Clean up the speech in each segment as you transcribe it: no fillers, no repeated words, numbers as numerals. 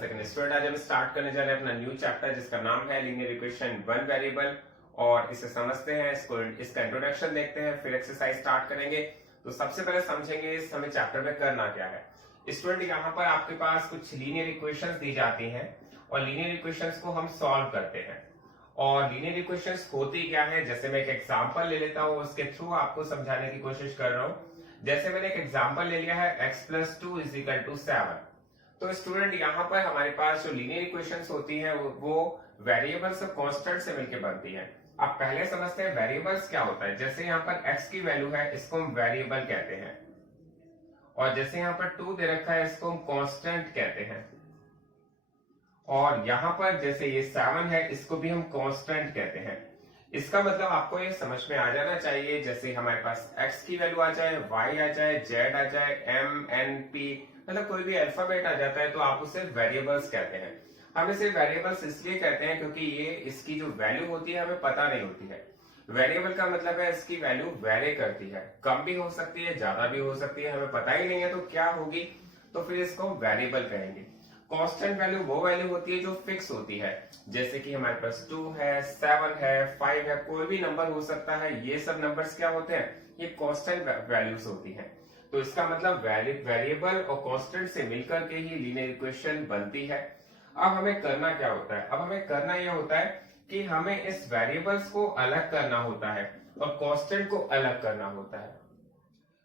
Second student. आज हम start करने जा रहे हैं अपना न्यू चैप्टर जिसका नाम है लीनियर इक्वेशन वन वेरिएबल, और इसे समझते हैं, इसका इंट्रोडक्शन देखते हैं, फिर एक्सरसाइज स्टार्ट करेंगे। तो सबसे पहले समझेंगे इस हमें चैप्टर में करना क्या है। स्टूडेंट, यहाँ पर आपके पास कुछ लीनियर इक्वेशंस दी जाती हैं और लीनियर इक्वेशंस को हम सॉल्व करते हैं। और लीनियर इक्वेशंस होती क्या है, जैसे मैं एक एग्जांपल ले लेता हूँ, उसके थ्रू आपको समझाने की कोशिश कर रहा हूँ। जैसे मैंने एक एग्जांपल ले लिया है x + 2 = 7। तो स्टूडेंट, यहाँ पर हमारे पास जो लीनियर इक्वेशंस होती हैं वो वेरिएबल्स और कांस्टेंट से मिलकर बनती हैं। अब पहले समझते हैं वेरिएबल्स क्या होता है। जैसे यहाँ पर x की वैल्यू है, इसको हम वेरिएबल कहते हैं, और जैसे यहाँ पर 2 दे रखा है, इसको हम कांस्टेंट कहते हैं, और यहाँ पर जैसे ये 7 है, इसको भी हम कांस्टेंट कहते हैं। इसका मतलब आपको ये समझ में आ जाना चाहिए, जैसे हमारे पास x की वैल्यू आ जाए, y आ जाए, z आ जाए, m n p, मतलब कोई भी अल्फाबेट आ जाता है तो आप उसे वेरिएबल्स कहते हैं। हम इसे वेरिएबल्स इसलिए कहते हैं क्योंकि ये इसकी जो वैल्यू होती है हमें पता नहीं होती है। वेरिएबल का मतलब है इसकी वैल्यू वेरी करती है, कम भी हो सकती है, ज्यादा भी हो सकती है, हमें पता ही नहीं है तो क्या होगी, तो फिर इसको वेरिएबल कहेंगे। कांस्टेंट वैल्यू वो वैल्यू होती है जो फिक्स होती है, जैसे कि हमारे पास 2 है, 7 है, 5 है, कोई भी नंबर हो सकता है। ये सब नंबर्स क्या होते हैं, ये कांस्टेंट वैल्यूज होती हैं। तो इसका मतलब वेरिएबल और कांस्टेंट से मिलकर के ही लीनियर इक्वेशन बनती है। अब हमें करना क्या होता है, अब हमें करना यह होता है कि हमें इस वेरिएबल्स को अलग करना होता है और कांस्टेंट को अलग करना होता है।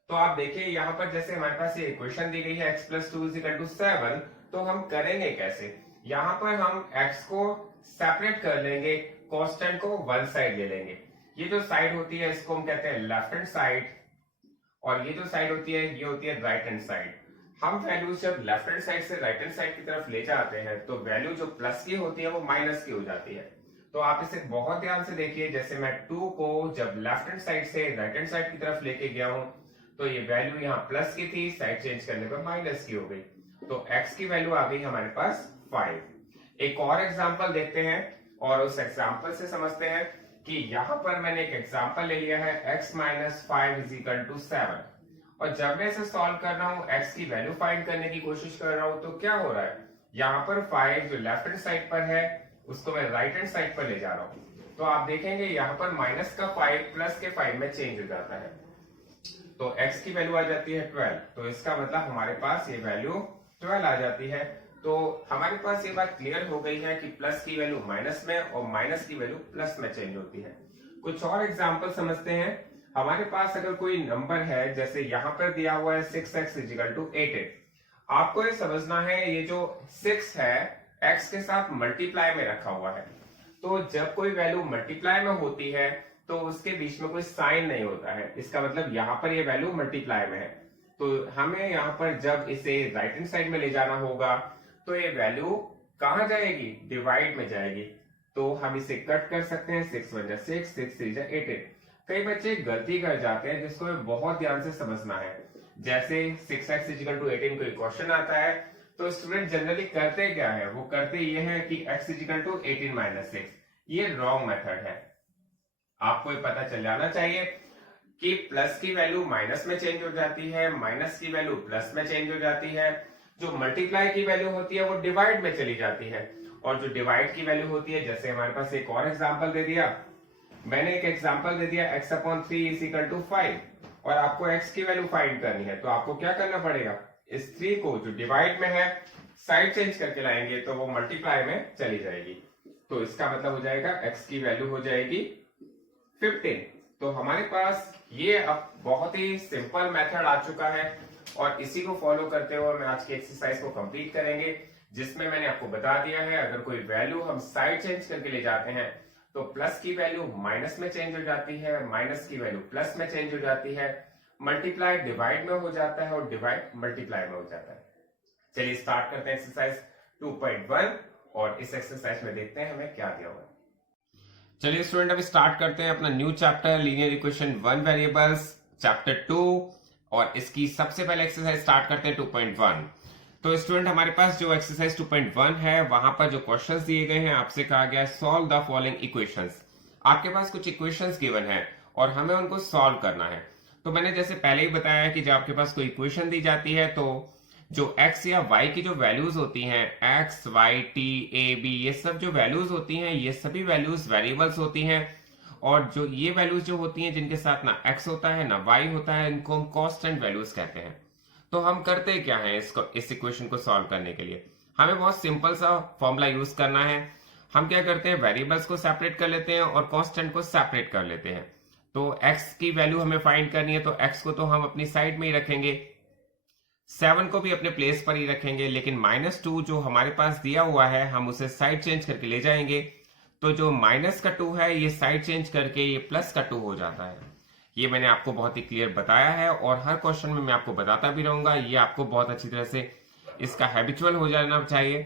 तो आप देखिए यहाँ पर जैसे हमारे पास ये इक्वेशन दी गई है x + 2 = 7, तो हम करेंगे कैसे। यहाँ पर हम x को सेपरेट कर लेंगे, कांस्टेंट को वन साइड ले लेंगे। ये जो साइड होती है इसको हम कहते हैं लेफ्ट हैंड साइड, और ये जो साइड होती है ये होती है राइट हैंड साइड। हम वैल्यू जब लेफ्ट हैंड साइड से राइट हैंड साइड की तरफ ले जाते हैं तो वैल्यू जो प्लस की होती है वो माइनस की हो जाती है। तो आप इसे बहुत ध्यान से देखिए, जैसे मैं 2 को जब लेफ्ट हैंड साइड से राइट हैंड साइड की तरफ लेके गया हूं तो ये वैल्यू यहाँ प्लस की थी, साइड चेंज करने पर माइनस की हो गई, तो x की वैल्यू आ गई हमारे पास 5। एक और एग्जांपल देखते हैं और उस एग्जांपल से समझते हैं कि यहाँ पर मैंने एक एग्जांपल ले लिया है x - 5 = 7, और जब मैं इसे सॉल्व कर रहा हूँ, x की वैल्यू फाइंड करने की कोशिश कर रहा हूँ, तो क्या हो रहा है, यहाँ पर 5 जो लेफ्ट हैंड साइड पर है उसको मैं राइट हैंड साइड पर ले जा रहा हूँ। तो आप देखेंगे यहाँ पर माइनस का 5 प्लस के 5 में चेंज हो जाता है, तो x की वैल्यू आ जाती है 12। तो इसका मतलब हमारे पास ये वैल्यू 12 आ जाती है। तो हमारे पास ये बात क्लियर हो गई है कि प्लस की वैल्यू माइनस में और माइनस की वैल्यू प्लस में चेंज होती है। कुछ और एग्जांपल समझते हैं। हमारे पास अगर कोई नंबर है, जैसे यहाँ पर दिया हुआ है 6x = 8। आपको ये समझना है, ये जो 6 है x के साथ मल्टीप्लाई में रखा हुआ है, तो जब कोई वैल्यू मल्टीप्लाई में होती है तो उसके बीच में कोई साइन नहीं होता है। इसका मतलब यहाँ पर ये वैल्यू मल्टीप्लाई में है, तो हमें यहाँ पर जब इसे राइट हैंड साइड में ले जाना होगा तो ये वैल्यू कहाँ जाएगी, डिवाइड में जाएगी। तो हम इसे कट कर सकते हैं, 6 × 1 = 6, 6 × 3 = 18। कई बच्चे गलती कर जाते हैं जिसको बहुत ध्यान से समझना है। जैसे 6x = 18 कोई क्वेश्चन आता है तो स्टूडेंट जनरली करते क्या है, वो करते ये है कि x = 18 - 6। ये रॉन्ग मेथड है। आपको ये पता चल जाना चाहिए कि प्लस की वैल्यू माइनस में चेंज हो जाती है, माइनस की वैल्यू प्लस में चेंज हो जाती है, जो मल्टीप्लाई की वैल्यू होती है वो डिवाइड में चली जाती है, और जो डिवाइड की वैल्यू होती है, जैसे हमारे पास एक और एग्जांपल दे दिया, मैंने एक एग्जांपल दे दिया x/3 = 5, और आपको x की वैल्यू फाइंड करनी है, तो आपको क्या करना पड़ेगा, इस 3 को जो डिवाइड में है साइड चेंज करके लाएंगे तो वो मल्टीप्लाई में चली जाएगी। तो इसका मतलब हो जाएगा x की वैल्यू हो जाएगी 15। तो हमारे पास ये अब बहुत ही सिंपल मेथड आ चुका है, और इसी को फॉलो करते हुए मैं आज की एक्सरसाइज को कंप्लीट करेंगे, जिसमें मैंने आपको बता दिया है अगर कोई वैल्यू हम साइड चेंज करके ले जाते हैं तो प्लस की वैल्यू माइनस में चेंज हो जाती है, माइनस की वैल्यू प्लस में चेंज हो जाती है, मल्टीप्लाई डिवाइड में हो जाता है, और डिवाइड मल्टीप्लाई में हो जाता है। चलिए स्टार्ट करते हैं एक्सरसाइज 2.1, और इस एक्सरसाइज में देखते हैं हमें क्या दिया हुआ है। चलिए स्टूडेंट, अभी स्टार्ट करते हैं अपना new chapter linear equation one variables, chapter 2, और इसकी सबसे पहले एक्सरसाइज स्टार्ट करते हैं 2.1। तो स्टूडेंट, हमारे पास जो एक्सरसाइज 2.1 है वहां पर जो क्वेश्चंस दिए गए हैं, आपसे कहा गया है सॉल्व द फॉलोइंग इक्वेशंस। आपके पास कुछ इक्वेशंस गिवन है और हमें उनको सॉल्व करना है। तो मैंने जैसे पहले ही बताया कि जब आपके पास कोई इक्वेशन दी जाती है तो जो x या y की जो वैल्यूज होती हैं, x, y, t, a, b, ये सब जो वैल्यूज होती हैं, ये सभी वैल्यूज वेरिएबल्स होती हैं। और जो ये वैल्यूज जो होती हैं जिनके साथ ना x होता है ना y होता है, इनको हम कांस्टेंट वैल्यूज कहते हैं। तो हम करते क्या है इस इक्वेशन को सॉल्व करने के लिए, हमें बहुत सिंपल सा फॉर्मूला यूज करना है। हम क्या करते हैं, वेरिएबल्स को सेपरेट कर लेते हैं और कांस्टेंट को सेपरेट कर लेते हैं। तो x की वैल्यू हमें फाइंड करनी है, तो x को तो हम अपनी साइड में ही रखेंगे, 7 को भी अपने प्लेस पर ही रखेंगे, लेकिन -2 जो हमारे पास दिया हुआ है हम उसे साइड चेंज करके ले जाएंगे। तो जो माइनस का 2 है ये साइड चेंज करके ये प्लस का 2 हो जाता है। ये मैंने आपको बहुत ही क्लियर बताया है और हर क्वेश्चन में मैं आपको बताता भी रहूंगा, ये आपको बहुत अच्छी तरह से इसका हैबिचुअल हो जाना चाहिए।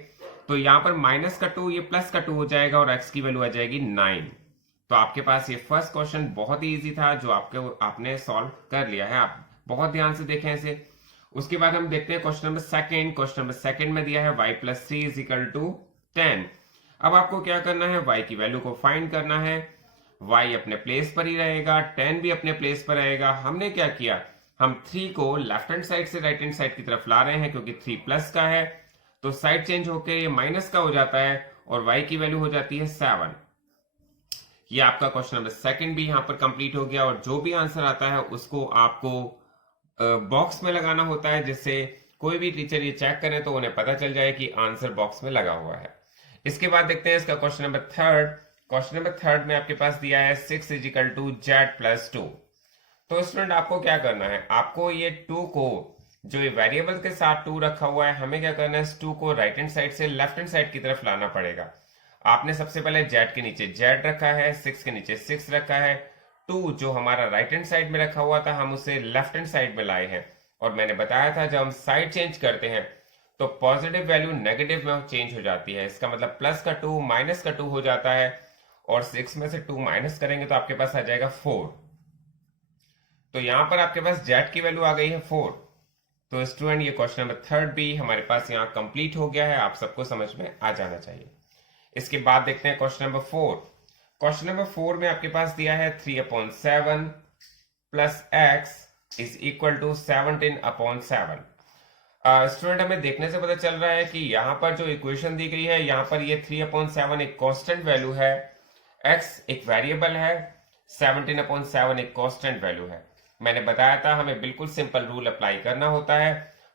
तो यहाँ पर -2 ये +2 हो जाएगा और x की वैल्यू आ जाएगी 9। तो आपके पास ये फर्स्ट क्वेश्चन बहुत ही इजी था जो आपने सॉल्व कर लिया है। आप बहुत ध्यान से देखें इसे। उसके बाद हम देखते हैं question number second. Question number second में दिया है y + 3 = 10। अब आपको क्या करना है, y की वैल्यू को फाइंड करना है। y अपने प्लेस पर ही रहेगा, 10 भी अपने प्लेस पर रहेगा। हमने क्या किया, हम 3 को लेफ्ट हैंड साइड से राइट हैंड साइड की तरफ ला रहे हैं क्योंकि 3 प्लस का है, तो साइड चेंज होके ये माइनस का हो जाता है और y की वैल्यू हो जाती है 7। ये आपका क्वेश्चन नंबर सेकंड भी यहां पर कंप्लीट हो गया। और जो भी आंसर आता है उसको आपको बॉक्स में लगाना होता है, जिससे कोई भी टीचर ये चेक करे तो उन्हें पता चल जाए कि आंसर बॉक्स में लगा हुआ है। इसके बाद देखते हैं इसका question number third. Question number third में आपके पास दिया है 6 = z + 2। तो स्टूडेंट आपको क्या करना है, आपको ये 2 को, जो ये वेरिएबल के साथ 2 रखा हुआ है, हमें क्या करना है, इस 2 को राइट हैंड साइड से लेफ्ट हैंड साइड की तरफ लाना पड़ेगा। आपने सबसे पहले z के नीचे z रखा है, 6 के नीचे 6 रखा है, 2 जो हमारा राइट हैंड साइड में रखा हुआ था हम उसे लेफ्ट हैंड साइड में लाए हैं। और मैंने बताया था जब हम साइड चेंज करते हैं तो पॉजिटिव वैल्यू नेगेटिव में चेंज हो जाती है। इसका मतलब +2 -2 हो जाता है और 6 में से 2 माइनस करेंगे तो आपके पास आ जाएगा 4। तो यहां पर आपके पास z की वैल्यू आ गई है 4। तो स्टूडेंट ये क्वेश्चन नंबर थर्ड भी हमारे पास यहाँ कंप्लीट हो गया है, आप सबको समझ में आ जाना चाहिए। इसके बाद देखते हैं क्वेश्चन नंबर 4। क्वेश्चन नंबर 4 में आपके पास दिया है 3/7 + x = 17/7। स्टूडेंट हमें देखने से पता चल रहा है कि यहाँ पर जो इक्वेशन दी गई है, यहाँ पर ये 3/7 एक कांस्टेंट वैल्यू है, x एक वेरिएबल है, 17/7 एक कांस्टेंट वैल्यू है। मैंने बताया था हमें बिल्कुल सिंपल रूल अप्लाई करना होता है।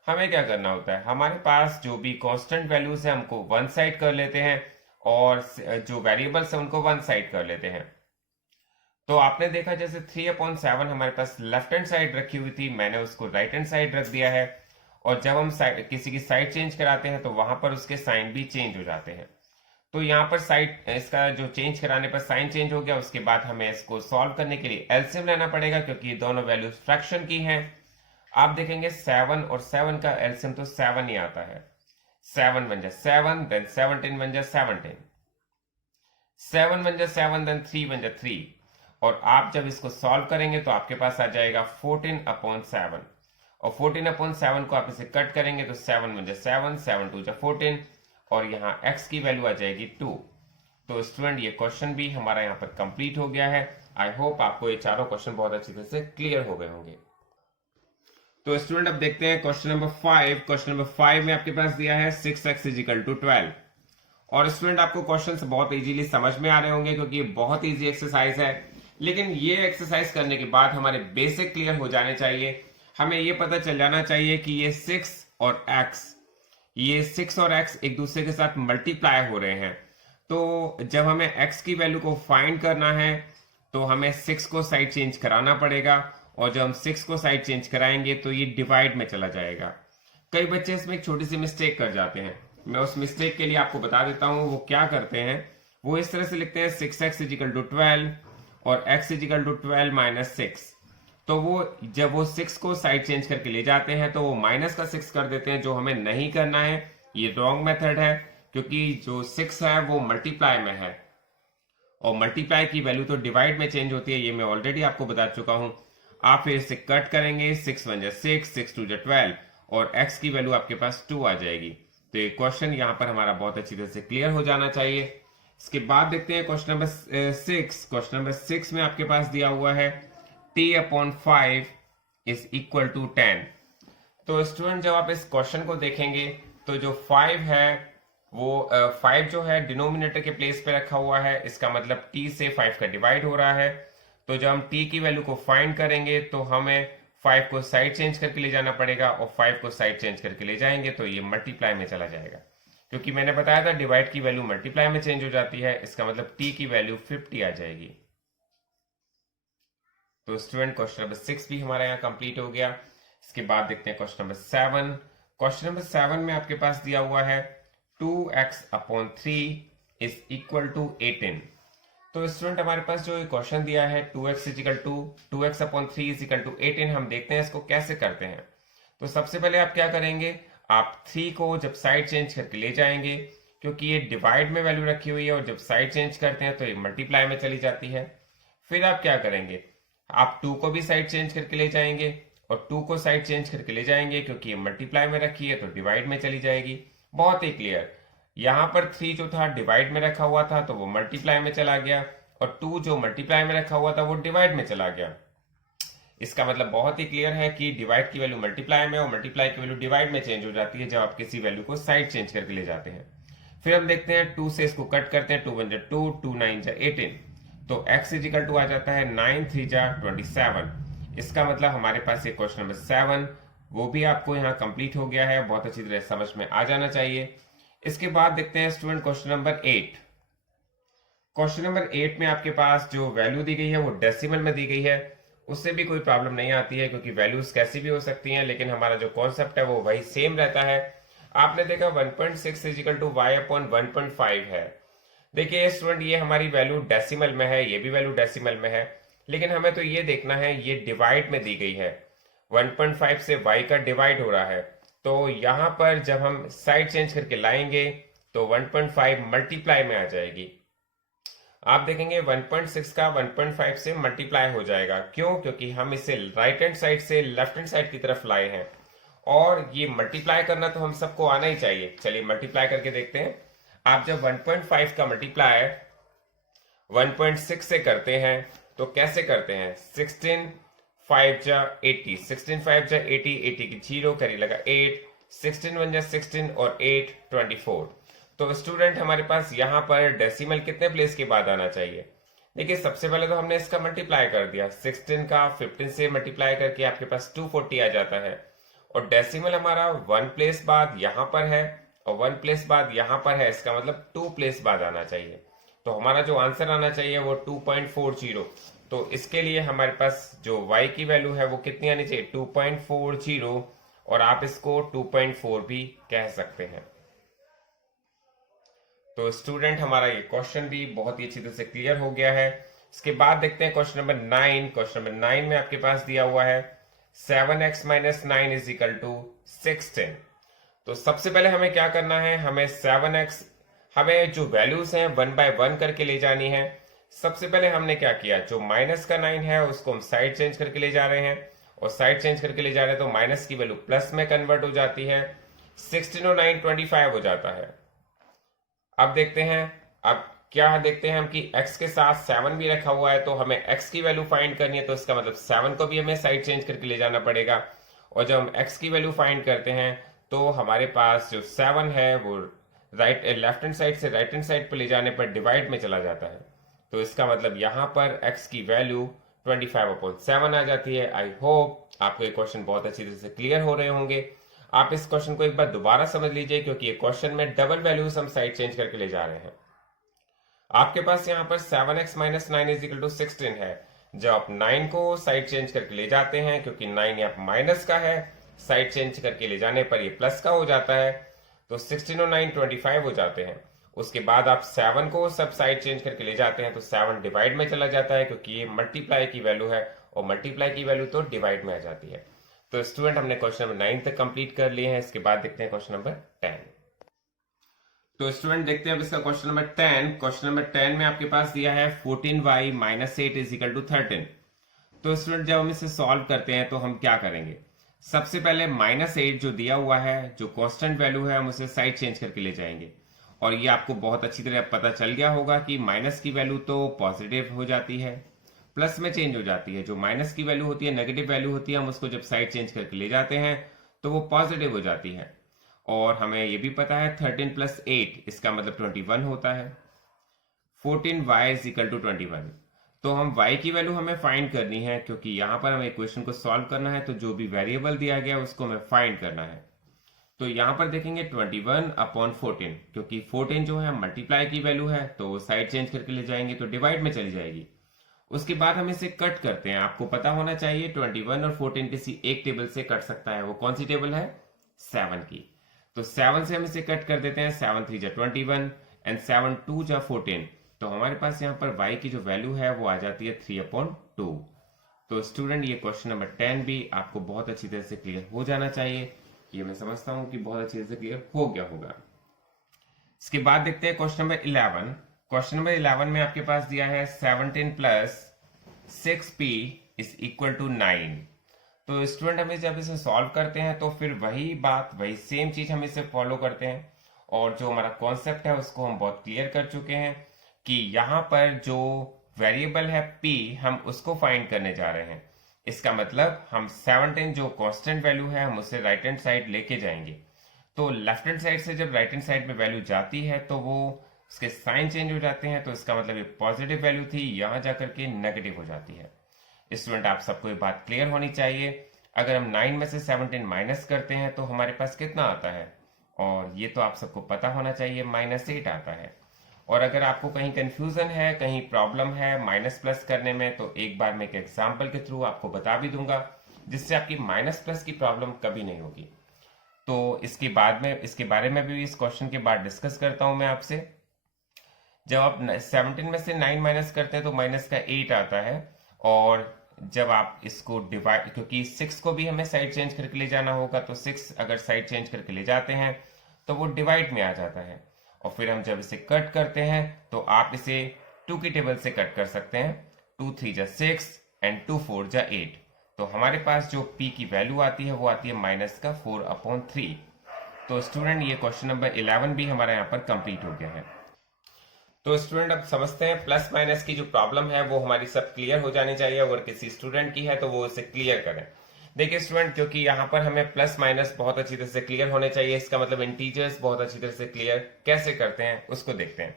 हमें क्या करना होता है, हमारे पास जो भी कांस्टेंट वैल्यूज है हमको वन साइड कर लेते हैं और जो वेरिएबल्स है उनको वन साइड कर लेते हैं। तो आपने देखा जैसे 3/7 हमारे पास लेफ्ट हैंड साइड रखी हुई थी, मैंने उसको राइट हैंड साइड रख दिया है। और जब हम किसी की साइड चेंज कराते हैं तो वहां पर उसके साइन भी चेंज हो जाते हैं। तो यहाँ पर साइड इसका जो चेंज कराने पर साइन चेंज हो गया। उसके बाद हमें इसको सॉल्व करने के लिए एलसीएम लेना पड़ेगा क्योंकि ये दोनों वैल्यूज फ्रैक्शन की हैं। आप देखेंगे 7 और 7 का एलसीएम तो 7 ही आता है। 7 बन जाए 7, देन 17 बन जाए 17, 7 बन जाए 7, देन 3 बन जाए 3। और आप जब इसको सॉल्व करेंगे तो आपके पास आ जाएगा 14/7। और 14/7 को आप इसे कट करेंगे तो 7 बन जाए 7, 7 2 जा 14 और यहाँ x की वैल्यू आ जाएगी 2। तो स्टूडेंट ये क्वेश्चन भी हमारा यहाँ पर कंप्लीट हो गया है। आई होप आपको ये चारों क्वेश्चन बहुत अच्छी तरह से क्लियर हो गए होंगे। तो स्टूडेंट अब देखते हैं क्वेश्चन नंबर 5। क्वेश्चन नंबर 5 में आपके पास दिया है 6x = 12। और स्टूडेंट आपको क्वेश्चन बहुत इजीली समझ में आ रहे होंगे क्योंकि ये बहुत इजी एक्सरसाइज है। लेकिन ये एक्सरसाइज करने के बाद हमारे बेसिक क्लियर हो जाने चाहिए। हमें ये पता चल जाना चाहिए कि ये 6 और x एक दूसरे के साथ मल्टीप्लाई हो रहे हैं। तो जब हमें x की वैल्यू को फाइंड करना है तो हमें 6 को साइड चेंज कराना पड़ेगा और जब हम 6 को साइड चेंज कराएंगे तो ये डिवाइड में चला जाएगा। कई बच्चे इसमें एक छोटी सी मिस्टेक कर जाते हैं, मैं उस मिस्टेक के लिए आपको बता देता हूं। वो क्या करते हैं, वो इस तरह से लिखते हैं 6x = 12 और x = 12 - 6। तो वो जब वो 6 को साइड चेंज करके ले जाते हैं तो वो -6 कर देते हैं, जो हमें नहीं करना है। ये रॉन्ग मेथड है क्योंकि जो 6 है वो मल्टीप्लाई में है और मल्टीप्लाई की वैल्यू तो डिवाइड में चेंज होती है, ये मैं ऑलरेडी आपको बता चुका हूं। आप फिर इसे कट करेंगे, 6 1 जा 6, 6 2 जा 12 और x की वैल्यू आपके पास 2 आ जाएगी। तो ये क्वेश्चन यहाँ पर हमारा बहुत अच्छी तरह से क्लियर हो जाना चाहिए। इसके बाद देखते हैं क्वेश्चन नंबर 6। क्वेश्चन नंबर 6 में आपके पास दिया हुआ है t/5 = 10। तो स्टूडेंट जब आप इस क्वेश्चन को देखेंगे तो जो 5 है वो 5 जो है डिनोमिनेटर के प्लेस पे रखा हुआ है, इसका मतलब t से 5 का डिवाइड हो रहा है। तो जब हम t की वैल्यू को फाइंड करेंगे तो हमें 5 को साइड चेंज करके ले जाना पड़ेगा, और 5 को साइड चेंज करके ले जाएंगे तो ये मल्टीप्लाई में चला जाएगा, क्योंकि मैंने बताया था डिवाइड की वैल्यू मल्टीप्लाई में चेंज हो जाती है। इसका मतलब t की वैल्यू 50 आ जाएगी। तो स्टूडेंट क्वेश्चन नंबर 6 भी हमारा यहाँ कंप्लीट हो गया। इसके बाद देखते हैं क्वेश्चन नंबर 7। क्वेश्चन नंबर 7 में आपके पास दिया हुआ है 2x/3 इज इक्वल टू 18। तो स्टूडेंट हमारे पास जो क्वेश्चन दिया है 2x/3 इज इक्वल टू 18, हम देखते हैं इसको कैसे करते हैं। तो सबसे पहले आप क्या करेंगे, आप 3 को जब साइड चेंज करके ले जाएंगे, क्योंकि ये डिवाइड में वैल्यू रखी हुई है और जब साइड चेंज करते हैं तो ये मल्टीप्लाई में चली जाती है। फिर आप क्या करेंगे, आप 2 को भी साइड चेंज करके ले जाएंगे और 2 को साइड चेंज करके ले जाएंगे, क्योंकि ये मल्टीप्लाई में रखी है तो डिवाइड में चली जाएगी। बहुत ही क्लियर। यहाँ पर 3 जो था डिवाइड में रखा हुआ था तो वो मल्टीप्लाई में चला गया, और 2 जो मल्टीप्लाई में रखा हुआ था वो डिवाइड में चला गया। इसका मतलब बहुत ही क्लियर है कि डिवाइड की वैल्यू मल्टीप्लाई में और मल्टीप्लाई की वैल्यू डिवाइड में चेंज हो जाती है जब आप किसी वैल्यू को साइड चेंज करके ले जाते हैं। फिर हम देखते हैं 2 से इसको कट करते हैं, 2 1 2, 2 9 18, तो x इज इक्वल टू आ जाता है 9 3 27। इसका मतलब हमारे पास ये क्वेश्चन नंबर 7 वो भी आपको यहाँ कंप्लीट हो गया है, बहुत अच्छी तरह समझ में आ जाना चाहिए। इसके बाद देखते हैं student question number 8। Question number 8 में आपके पास जो वैल्यू दी गई है वो डेसिमल में दी गई है, उससे भी कोई प्रॉब्लम नहीं आती है क्योंकि वैल्यूज कैसी भी हो सकती हैं, लेकिन हमारा जो कॉन्सेप्ट है वो वही सेम रहता है। आपने देखा 1.6 is equal to y upon 1.5 है। देखिए स्टूडेंट ये हमारी वैल्यू डेसिमल में है, ये भी वैल्यू डेसिमल में है, लेकिन हमें तो ये देखना है ये डिवाइड में दी गई है। 1.5 से y का डिवाइड हो रहा है, तो यहां पर जब हम साइड चेंज करके लाएंगे तो 1.5 मल्टीप्लाई में आ जाएगी। आप देखेंगे 1.6 का 1.5 से मल्टीप्लाई हो जाएगा। क्यों? क्योंकि हम इसे राइट हैंड साइड से लेफ्ट हैंड साइड की तरफ लाए हैं, और ये मल्टीप्लाई करना तो हम सबको आना ही चाहिए। चलिए मल्टीप्लाई करके देखते हैं। आप जब 1.5 का मल्टीप्लाई 1.6 से करते हैं तो कैसे करते हैं, 16 5 जा 80, 16 5 जा 80, 80 की 0 करी लगा 8, 16 1 जा 16 और 8 24। तो स्टूडेंट हमारे पास यहाँ पर डेसिमल कितने प्लेस के बाद आना चाहिए। देखिए सबसे पहले तो हमने इसका मल्टीप्लाई कर दिया, 16 का 15 से मल्टीप्लाई करके आपके पास 240 आ जाता है, और डेसिमल हमारा 1 प्लेस बाद यहाँ पर है और 1 प्लेस बाद यहाँ पर है, इसका मतलब 2 प्लेस बाद आना चाहिए। तो हमारा जो आंसर आना चाहिए वो 2.40। तो इसके लिए हमारे पास जो y की वैल्यू है वो कितनी आनी चाहिए, 2.40, और आप इसको 2.4 भी कह सकते हैं। तो स्टूडेंट हमारा ये क्वेश्चन भी बहुत ही अच्छी तरह से क्लियर हो गया है। इसके बाद देखते हैं क्वेश्चन नंबर 9। क्वेश्चन नंबर 9 में आपके पास दिया हुआ है 7x - 9 इज इक्वल टू 16। तो सबसे पहले हमें क्या करना है, हमें 7x, हमें जो वैल्यूज हैं 1 बाय 1 करके ले जानी है। सबसे पहले हमने क्या किया, जो माइनस का 9 है उसको हम साइड चेंज करके ले जा रहे हैं, और साइड चेंज करके ले जा रहे हैं तो माइनस की वैल्यू प्लस में कन्वर्ट हो जाती है, 16 और 9 25 हो जाता है। अब देखते हैं, अब क्या देखते हैं हम कि x के साथ 7 भी रखा हुआ है, तो हमें x की वैल्यू फाइंड करनी है, तो इसका मतलब 7 को भी हमें साइड चेंज करके ले जाना पड़ेगा। और जब हम x की वैल्यू फाइंड करते हैं तो हमारे पास जो 7 है वो लेफ्ट हैंड साइड से राइट हैंड साइड पर ले जाने पर डिवाइड में चला जाता है, तो इसका मतलब यहाँ पर x की वैल्यू 25/7 आ जाती है। आई होप आपको ये क्वेश्चन बहुत अच्छी तरह से क्लियर हो रहे होंगे। आप इस क्वेश्चन को एक बार दोबारा समझ लीजिए, क्योंकि ये क्वेश्चन में डबल वैल्यूज हम साइड चेंज करके ले जा रहे हैं। आपके पास यहाँ पर 7x - 9 इज इक्वल टू 16 है। जब आप 9 को साइड चेंज करके ले जाते हैं, क्योंकि 9 यहाँ माइनस का है, साइड चेंज करके ले जाने पर ये प्लस का हो जाता है, तो 16 और 9 25 हो जाते हैं। उसके बाद आप 7 को सब साइड चेंज करके ले जाते हैं तो 7 डिवाइड में चला जाता है, क्योंकि ये मल्टीप्लाई की वैल्यू है और मल्टीप्लाई की वैल्यू तो डिवाइड में आ जाती है। तो स्टूडेंट हमने क्वेश्चन नंबर 9 तक कंप्लीट कर लिए हैं। इसके बाद देखते हैं क्वेश्चन नंबर 10। तो स्टूडेंट देखते हैं अब इसका क्वेश्चन नंबर 10। क्वेश्चन नंबर 10 में आपके पास दिया है 14y - 8 इज इक्वल टू 13। तो स्टूडेंट जब हम इसे सॉल्व करते हैं तो हम क्या करेंगे, सबसे पहले -8 जो दिया हुआ है, जो कांस्टेंट वैल्यू है, हम उसे साइड चेंज करके ले जाएंगे। और ये आपको बहुत अच्छी तरह पता चल गया होगा कि माइनस की वैल्यू तो पॉजिटिव हो जाती है, प्लस में चेंज हो जाती है। जो माइनस की वैल्यू होती है, नेगेटिव वैल्यू होती है, हम उसको जब साइड चेंज करके ले जाते हैं तो वो पॉजिटिव हो जाती है। और हमें ये भी पता है 13 प्लस 8 इसका मतलब 21 होता है। 14y is equal to 21। तो हम y की वैल्यू हमें फाइंड करनी है, क्योंकि यहाँ पर हमें इक्वेशन को सॉल्व करना है, तो जो भी वेरिएबल दिया गया उसको हमें फाइंड करना है। तो यहाँ पर देखेंगे 21 अपॉन 14, क्योंकि 14 जो है मल्टीप्लाई की वैल्यू है, तो साइड चेंज करके ले जाएंगे तो डिवाइड में चली जाएगी। उसके बाद हम इसे कट करते हैं। आपको पता होना चाहिए 21 और 14 किसी एक टेबल से कट सकता है। वो कौन सी टेबल है? 7 की। तो 7 से हम इसे कट कर देते हैं। 7 3 जा 21 एंड 7 2 जा 14। तो हमारे पास यहाँ पर y की जो वैल्यू है वो आ जाती है 3/2। तो स्टूडेंट ये क्वेश्चन नंबर 10 भी आपको बहुत अच्छी तरह से क्लियर हो जाना चाहिए। ये मैं समझता हूँ कि बहुत अच्छी तरह से क्लियर हो गया होगा। इसके बाद देखते हैं क्वेश्चन नंबर 11। क्वेश्चन नंबर 11 में आपके पास दिया है 17 plus 6p is equal to 9। तो स्टूडेंट हमें जब इसे सॉल्व करते हैं तो फिर वही बात, वही सेम चीज हम इसे फॉलो करते हैं। और जो हमारा कॉन्सेप्ट है उसको हम बहुत क्लियर कर चुके हैं कि यहाँ पर जो वेरिएबल है p, हम उसको फाइंड करने जा रहे हैं। इसका मतलब हम 17 जो कांस्टेंट वैल्यू है हम उसे राइट हैंड साइड लेके जाएंगे। तो लेफ्ट हैंड साइड से जब राइट हैंड साइड में वैल्यू जाती है तो वो उसके साइन चेंज हो जाते हैं। तो इसका मतलब ये पॉजिटिव वैल्यू थी, यहां जाकर के नेगेटिव हो जाती है। स्टूडेंट आप सबको ये बात क्लियर होनी चाहिए। अगर हम 9 में से 17 माइनस करते हैं तो हमारे पास कितना आता है? और ये तो आप सबको पता होना चाहिए, -8 आता है। और अगर आपको कहीं कंफ्यूजन है, कहीं प्रॉब्लम है माइनस प्लस करने में, तो एक बार मैं एक एग्जाम्पल के थ्रू आपको बता भी दूंगा, जिससे आपकी माइनस प्लस की प्रॉब्लम कभी नहीं होगी। तो इसके बाद में इसके बारे में भी इस क्वेश्चन के बाद डिस्कस करता हूं मैं आपसे। जब आप 17 में से 9 माइनस करते हैं तो माइनस का 8 आता है। और जब आप इसको डिवाइड, क्योंकि 6 को भी हमें साइड चेंज करके ले जाना होगा, तो 6 अगर साइड चेंज करके ले जाते हैं तो वो डिवाइड में आ जाता है। और फिर हम जब इसे कट करते हैं तो आप इसे 2 की टेबल से कट कर सकते हैं। 2 3 जा 6 एंड 2 4 जा 8। तो हमारे पास जो p की वैल्यू आती है वो आती है -4/3। तो स्टूडेंट ये क्वेश्चन नंबर 11 भी हमारा यहाँ पर कंप्लीट हो गया है। तो स्टूडेंट अब समझते हैं प्लस माइनस की जो प्रॉब्लम है वो हमारी सब क्लियर हो जानी चाहिए। अगर किसी स्टूडेंट की है तो वो इसे क्लियर करें। देखिए स्टूडेंट, क्योंकि यहाँ पर हमें प्लस माइनस बहुत अच्छी तरह से क्लियर होने चाहिए, इसका मतलब इंटीजर्स बहुत अच्छी तरह से क्लियर कैसे करते हैं उसको देखते हैं।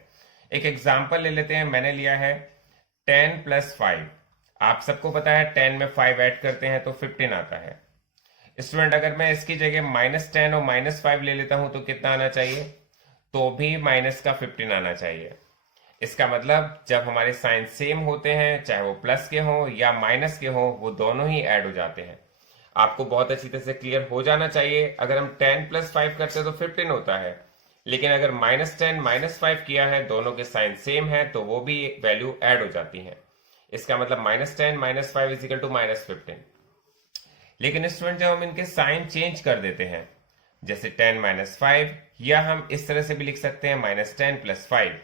एक एग्जाम्पल ले लेते हैं। मैंने लिया है 10 + 5। आप सबको पता है 10 में 5 ऐड करते हैं तो 15 आता है। स्टूडेंट अगर मैं इसकी जगह -10 और -5 ले लेता हूं तो कितना आना चाहिए? तो भी माइनस का 15 आना चाहिए। इसका मतलब जब हमारे साइन सेम होते हैं, चाहे वो प्लस के हों या माइनस के हों, वो दोनों ही ऐड हो जाते हैं। आपको बहुत अच्छी तरह से क्लियर हो जाना चाहिए। अगर हम 10 + 5 करते हैं तो 15 होता है, लेकिन अगर -10 -5 किया है, दोनों के साइन सेम है, तो वो भी वैल्यू ऐड हो जाती है। इसका मतलब -10 - 5 इज इक्वल टू -15। लेकिन स्टूडेंट जब हम इनके साइन चेंज कर देते हैं, जैसे 10 - 5, या हम इस तरह से भी लिख सकते हैं -10 + 5,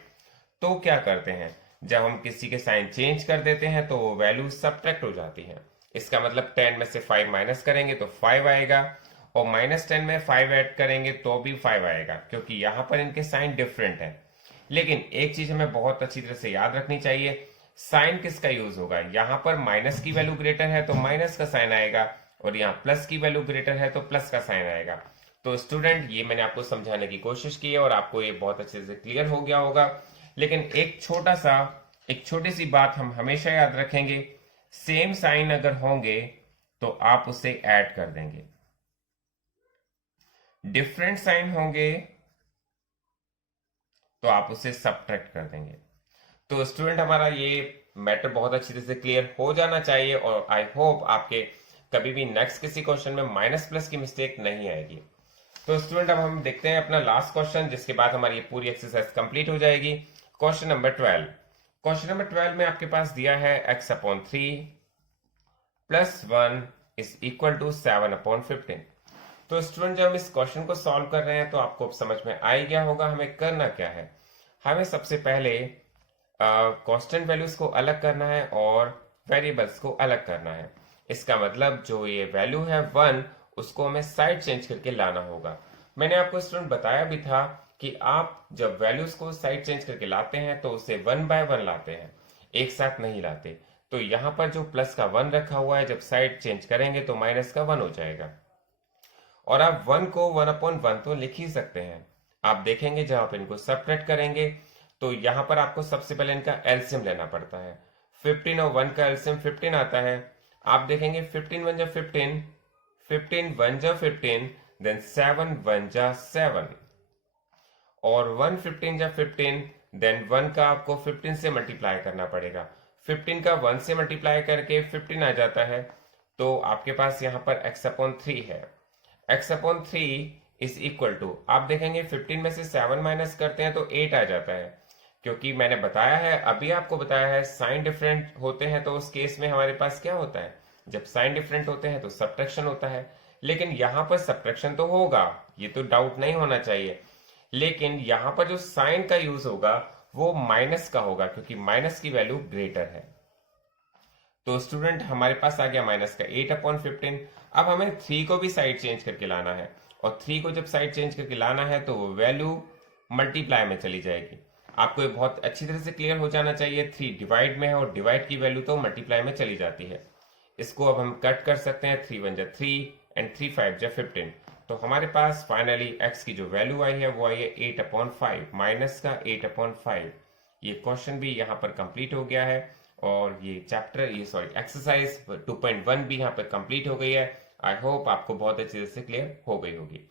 तो क्या करते हैं, जब हम किसी के साइन चेंज कर देते हैं तो वो वैल्यू सब्ट्रैक्ट हो जाती है। इसका मतलब 10 में से 5 माइनस करेंगे तो 5 आएगा, और -10 में 5 ऐड करेंगे तो भी 5 आएगा, क्योंकि यहां पर इनके साइन डिफरेंट है। लेकिन एक चीज हमें बहुत अच्छी तरह से याद रखनी चाहिए, साइन किसका यूज होगा? यहां पर माइनस की वैल्यू ग्रेटर है तो माइनस का साइन आएगा, और यहाँ प्लस की वैल्यू ग्रेटर है तो प्लस का साइन आएगा। तो स्टूडेंट ये मैंने आपको समझाने की कोशिश की है और आपको ये बहुत अच्छे से क्लियर हो गया होगा। लेकिन एक छोटी सी बात हम हमेशा याद रखेंगे, सेम साइन अगर होंगे तो आप उसे ऐड कर देंगे, डिफरेंट साइन होंगे तो आप उसे सब्ट्रैक्ट कर देंगे। तो स्टूडेंट हमारा ये मैटर बहुत अच्छी तरह से क्लियर हो जाना चाहिए, और आई होप आपके कभी भी नेक्स्ट किसी क्वेश्चन में माइनस प्लस की मिस्टेक नहीं आएगी। तो स्टूडेंट अब हम देखते हैं अपना लास्ट क्वेश्चन, जिसके बाद हमारी ये पूरी एक्सरसाइज कंप्लीट हो जाएगी। Question number 12। क्वेश्चन नंबर 12 में आपके पास दिया है x/3 + 1 इज इक्वल टू 7/15। तो स्टूडेंट जब हम इस क्वेश्चन को सॉल्व कर रहे हैं तो आपको अब समझ में आ ही गया होगा हमें करना क्या है। हमें सबसे पहले कांस्टेंट वैल्यूज को अलग करना है और वेरिएबल्स को अलग करना है। इसका मतलब जो ये वैल्यू है 1, उसको हमें साइड चेंज करके लाना होगा। मैंने आपको स्टूडेंट बताया भी था कि आप जब वैल्यूज को साइड चेंज करके लाते हैं तो उसे 1 बाय 1 लाते हैं, एक साथ नहीं लाते। तो यहां पर जो प्लस का 1 रखा हुआ है, जब साइड चेंज करेंगे तो माइनस का 1 हो जाएगा। और आप 1 को 1/1 तो लिख ही सकते हैं। आप देखेंगे जब आप इनको सब्ट्रैक्ट करेंगे तो यहाँ पर आपको सबसे पहले इनका एलसीएम लेना पड़ता है। 15 और 1 का एलसीएम 15 आता है। आप देखेंगे 15 1 जा 15, 15 1 जा 15, देन 7 1 जा 7 और 1 15 जा 15, देन 1 का आपको 15 से मल्टीप्लाई करना पड़ेगा। 15 का 1 से मल्टीप्लाई करके 15 आ जाता है, तो आपके पास यहाँ पर x/3 है। x/3 इज इक्वल टू, आप देखेंगे 15 में से 7 माइनस करते हैं तो 8 आ जाता है। क्योंकि मैंने बताया है, अभी आपको बताया है, साइन डिफरेंट होते हैं तो उस केस में हमारे पास क्या होता है, जब साइन डिफरेंट होते हैं तो सब्ट्रैक्शन होता है। लेकिन यहाँ पर सब्ट्रैक्शन तो होगा, ये तो डाउट नहीं होना चाहिए, लेकिन यहाँ पर जो साइन का यूज होगा वो माइनस का होगा, क्योंकि माइनस की वैल्यू ग्रेटर है। तो स्टूडेंट हमारे पास आ गया माइनस का 8/15। अब हमें 3 को भी साइड चेंज करके लाना है, और 3 को जब साइड चेंज करके लाना है तो वो वैल्यू मल्टीप्लाई में चली जाएगी। आपको ये बहुत अच्छी तरह से क्लियर हो जाना चाहिए। 3 डिवाइड में है और डिवाइड की वैल्यू तो मल्टीप्लाई में चली जाती है। इसको अब हम कट कर सकते हैं। 3 1 जा 3 एंड 3 5 जा 15। तो हमारे पास फाइनली x की जो वैल्यू आई है वो आई है 8/5, माइनस का 8/5। ये क्वेश्चन भी यहाँ पर कंप्लीट हो गया है, और ये चैप्टर, ये सॉरी एक्सरसाइज 2.1 भी यहाँ पर कंप्लीट हो गई है। आई होप आपको बहुत अच्छी तरह से क्लियर हो गई होगी।